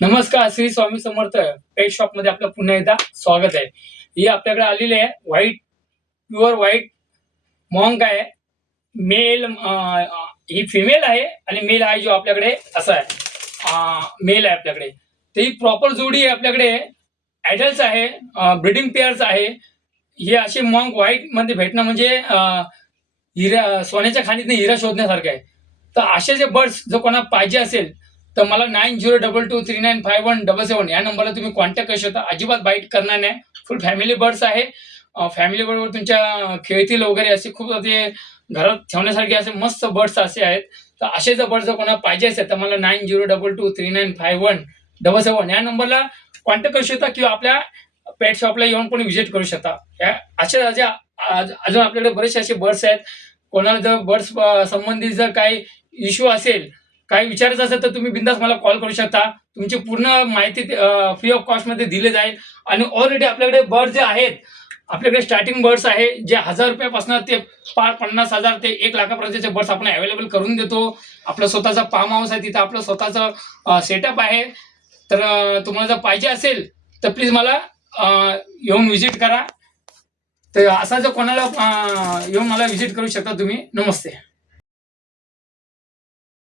नमस्कार, Shri Swami Samarth pet shop मध्ये आपलं पुन्हा एकदा स्वागत आहे. ही आपल्याकडे आलेली आहे प्युअर व्हाईट मॉन्क आहे. मेल ही फिमेल आहे आणि मेल आहे जो आपल्याकडे असा आहे. मेल आहे आपल्याकडे. तर ही प्रॉपर जोडी आहे आपल्याकडे. ॲडल्ट्स आहे, ब्रीडिंग पेअर्स आहे. हे असे मॉन्क व्हाईट मध्ये भेटणं म्हणजे हिरा, सोन्याच्या खाणीतनं हिरा शोधण्यासारखं आहे. तर असे जे बर्ड्स जर कोणाला पाहिजे असेल तर मला 9022395177 या नंबरला तुम्ही कॉन्टॅक्ट करू शकता. अजिबात बाईट करणार नाही. फुल फॅमिली बर्ड्स आहे. फॅमिली बरोबर तुमच्या खेळतील वगैरे असे खूप ते घरात ठेवण्यासारखे असे मस्त बर्ड्स असे आहेत. तर असे जर बर्ड्स जर कोणाला पाहिजे असेल तर मला 9022395177 या नंबरला कॉन्टॅक्ट करू शकता किंवा आपल्या पेट शॉपला येऊन पण व्हिजिट करू शकता. असे अजून आपल्याकडे बरेचसे असे बर्ड्स आहेत. कोणाला जर बर्ड्स संबंधित जर काही इश्यू असेल, काही विचारायचं असेल तर तुम्ही बिंदास मला कॉल करू शकता. तुमची पूर्ण माहिती फ्री ऑफ कॉस्ट मध्ये दिली जाईल. आणि ऑलरेडी आपल्याकडे बर्ड जे आहेत, आपल्याकडे स्टार्टिंग बर्ड्स आहे जे 1000 रुपयापासून ते 50,000 ते 1,00,000पर्यंतचे बर्ड्स आपण अवेलेबल करून देतो. आपलं स्वतःचा फार्म हाऊस आहे, तिथं आपलं स्वतःचं सेटअप आहे. तर तुम्हाला जर पाहिजे असेल तर प्लीज मला येऊन व्हिजिट करा. तर असा जर कोणाला येऊन मला व्हिजिट करू शकता तुम्ही. नमस्ते.